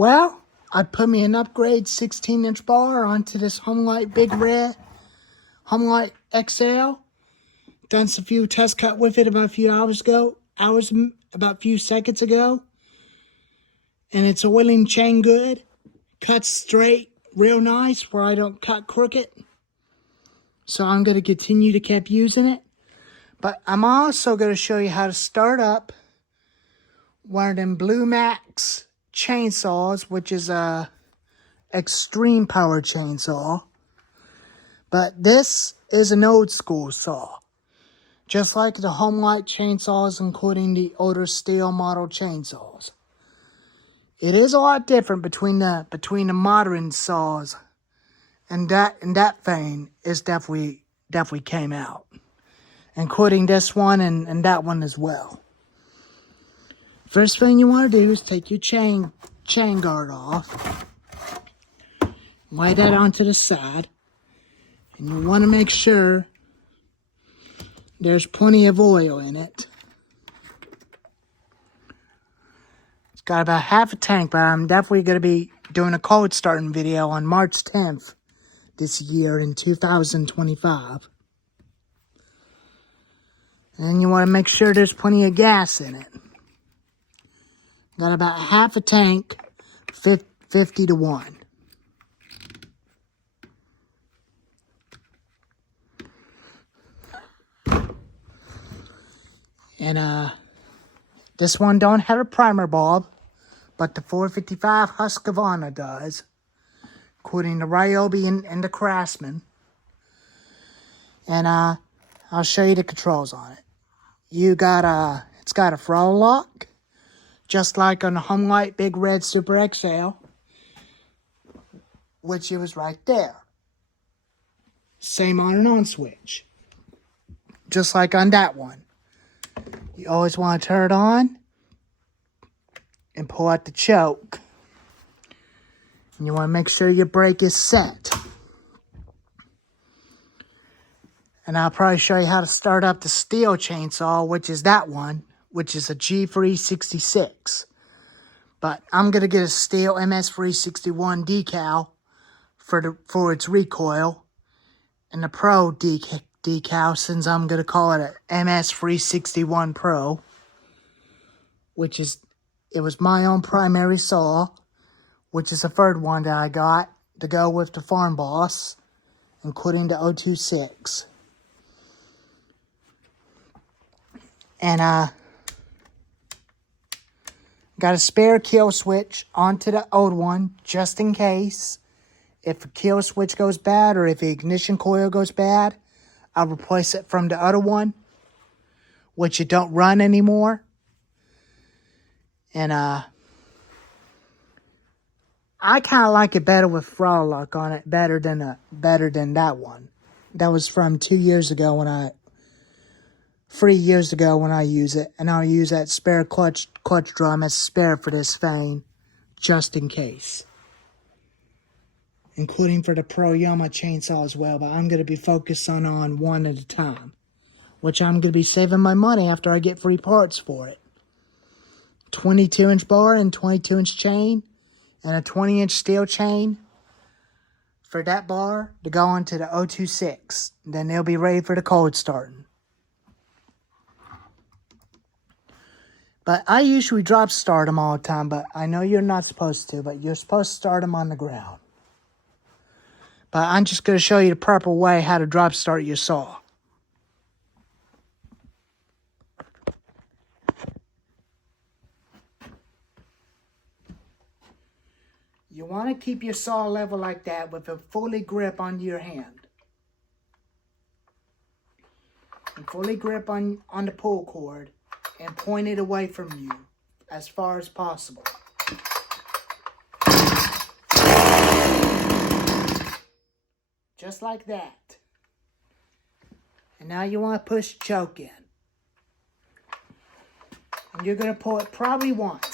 Well, I put me an upgrade 16-inch bar onto this Homelite Big Red Homelite XL. Done some few test cut with it about a few hours ago. About a few seconds ago. And it's oiling chain good. Cuts straight, real nice, where I don't cut crooked. So I'm going to continue to keep using it. But I'm also going to show you how to start up one of them Blue Max chainsaws, which is a extreme power chainsaw. But this is an old school saw. Just like the Homelite chainsaws, including the older steel model chainsaws. It is a lot different between the modern saws, and that vein is definitely came out, including this one and that one as well. First thing you want to do is take your chain guard off, lay that onto the side, and you want to make sure there's plenty of oil in it. It's got about half a tank, but I'm definitely going to be doing a cold starting video on March 10th this year in 2025. And you want to make sure there's plenty of gas in it. Got about half a tank, 50 to 1. And this one don't have a primer bulb, but the 455 Husqvarna does, including the Ryobi and the Craftsman. And I'll show you the controls on it. It's got a throttle lock, just like on the Homelite Big Red Super XL, which it was right there. Same on and on switch, just like on that one. You always want to turn it on and pull out the choke. And you want to make sure your brake is set. And I'll probably show you how to start up the steel chainsaw, which is that one, which is a G366. But I'm going to get a steel MS361 decal for its recoil, and the Pro decal, since I'm going to call it a MS361 Pro, it was my own primary saw, which is the third one that I got to go with the Farm Boss, including the 026. And got a spare kill switch onto the old one, just in case. If a kill switch goes bad, or if the ignition coil goes bad, I'll replace it from the other one, which it don't run anymore. And I kind of like it better with throttle lock on it, better than that one. That was from 3 years ago when I use it, and I'll use that spare clutch drum as spare for this thing, just in case. Including for the Pro Yama chainsaw as well, but I'm going to be focused on one at a time, which I'm going to be saving my money after I get free parts for it. 22-inch bar and 22-inch chain, and a 20-inch steel chain for that bar to go onto the 026. Then they'll be ready for the cold starting. But I usually drop start them all the time, but I know you're not supposed to, but you're supposed to start them on the ground. But I'm just going to show you the proper way how to drop start your saw. You want to keep your saw level like that with a fully grip onto your hand. And fully grip on the pull cord and point it away from you as far as possible. Just like that. And now you want to push choke in. And you're going to pull it probably once.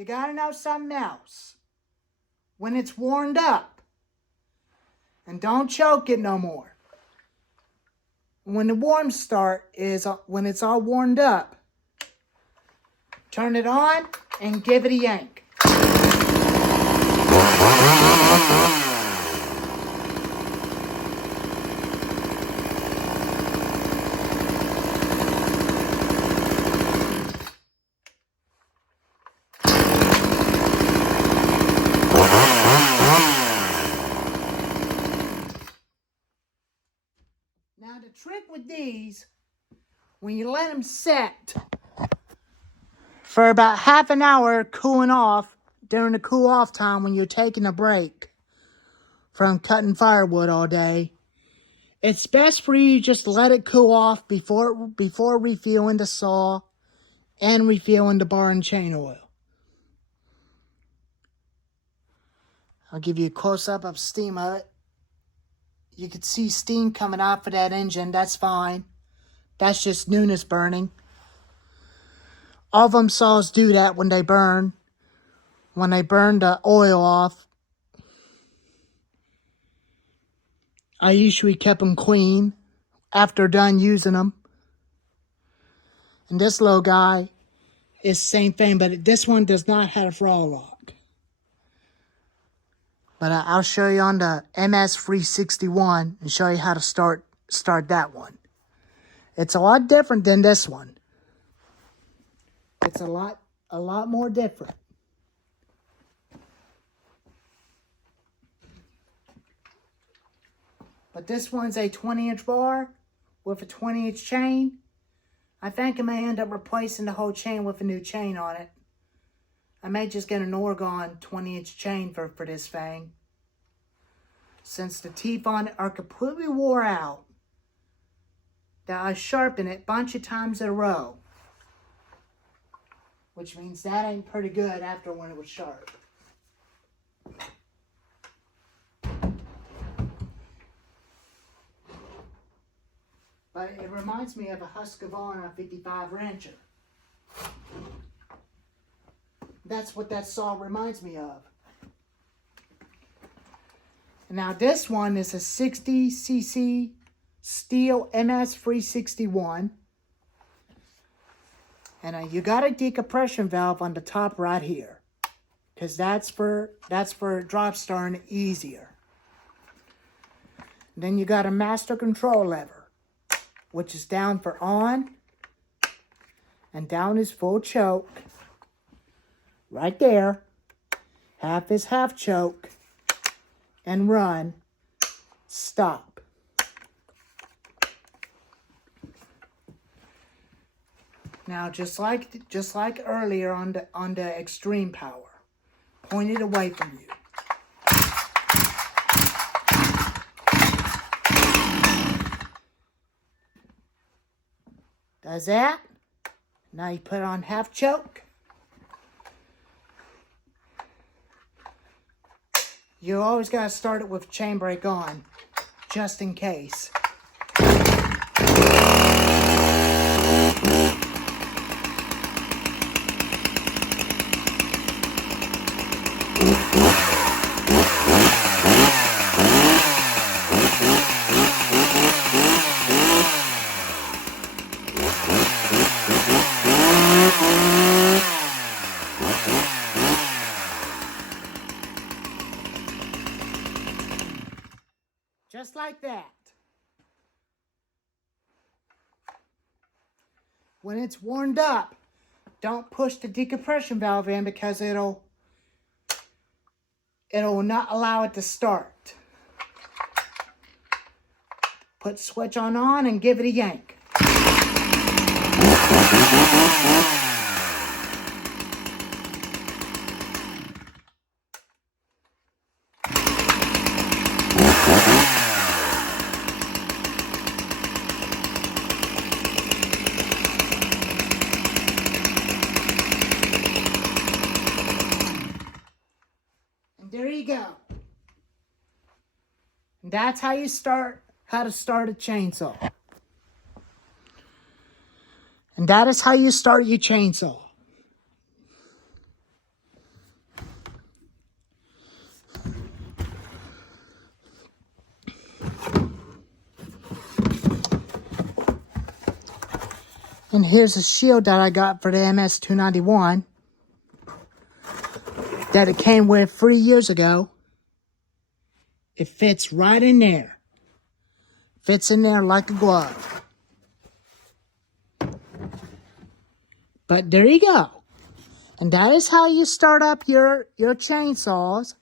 you gotta know something else. When it's warmed up, and don't choke it no more. When the warm start is when it's all warmed up, turn it on and give it a yank. Now the trick with these, when you let them set for about half an hour cooling off during the cool off time when you're taking a break from cutting firewood all day, it's best for you just to let it cool off before refueling the saw and refueling the bar and chain oil. I'll give you a close-up of steam of it. You can see steam coming out of that engine. That's fine. That's just newness burning. All of them saws do that when they burn. When they burn the oil off. I usually kept them clean after done using them. And this little guy is the same thing, but this one does not have a throttle lock. But I'll show you on the MS361 and show you how to start that one. It's a lot different than this one. It's a lot more different. But this one's a 20-inch bar with a 20-inch chain. I think I may end up replacing the whole chain with a new chain on it. I may just get an Oregon 20-inch chain for this thing. Since the teeth on it are completely wore out, that I sharpen it a bunch of times in a row. Which means that ain't pretty good after when it was sharp. But it reminds me of a Husqvarna 55 Rancher. That's what that saw reminds me of. Now this one is a 60cc Stihl MS361. And you got a decompression valve on the top right here. Because that's for drop starting easier. Then you got a master control lever, which is down for on, and down is full choke. Right there. Half is half choke. And run. Stop. Now, just like earlier on the extreme power, point it away from you. Does that? Now you put it on half choke. You always got to start it with chain brake on, just in case. Just like that. When it's warmed up, don't push the decompression valve in because it'll not allow it to start. Put switch on and give it a yank. There you go. And that's how to start a chainsaw. And that is how you start your chainsaw. And here's a shield that I got for the MS-291 that it came with 3 years ago. It fits right in there. Fits in there like a glove. But there you go. And that is how you start up your chainsaws.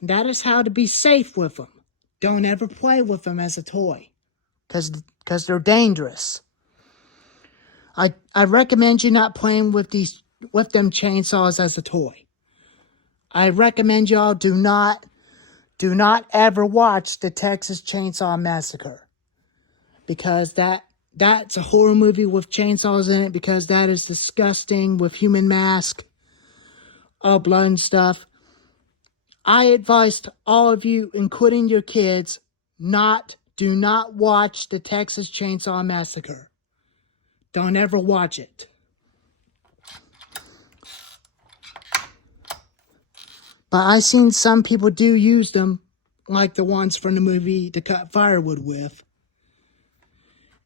And that is how to be safe with them. Don't ever play with them as a toy. Because they're dangerous. I recommend you not playing with them chainsaws as a toy. I recommend y'all do not ever watch the Texas Chainsaw Massacre. Because that's a horror movie with chainsaws in it, because that is disgusting, with human mask, all blood and stuff. I advise all of you, including your kids, do not watch the Texas Chainsaw Massacre. Don't ever watch it. But I've seen some people do use them, like the ones from the movie, to cut firewood with.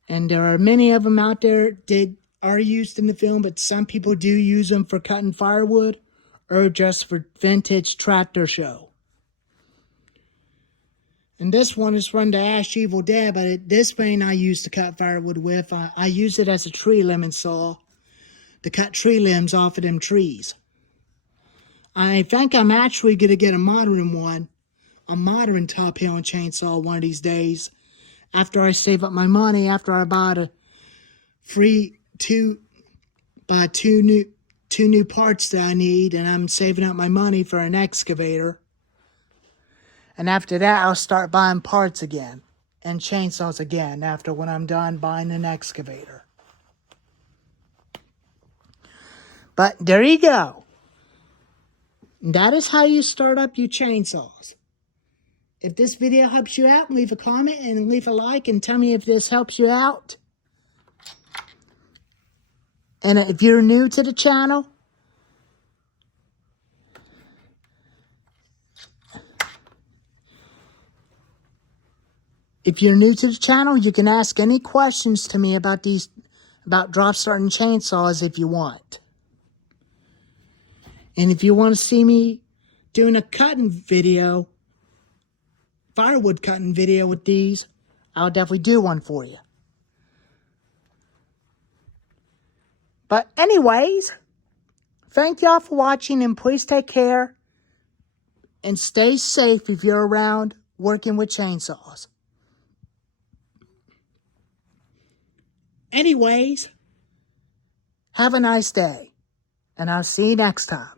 And there are many of them out there that are used in the film, but some people do use them for cutting firewood or just for vintage tractor show. And this one is from the Ash Evil Dead, but this thing I used to cut firewood with, I use it as a tree limb saw to cut tree limbs off of them trees. I think I'm actually going to get a modern top hill chainsaw one of these days, after I save up my money, after I buy two new parts that I need, and I'm saving up my money for an excavator. And after that, I'll start buying parts again and chainsaws again when I'm done buying an excavator. But there you go. That is how you start up your chainsaws. If this video helps you out, leave a comment and leave a like and tell me if this helps you out. And if you're new to the channel, you can ask any questions to me about drop starting chainsaws if you want. And if you want to see me doing a firewood cutting video with these, I'll definitely do one for you. But anyways, thank y'all for watching, and please take care and stay safe if you're around working with chainsaws. Anyways, have a nice day, and I'll see you next time.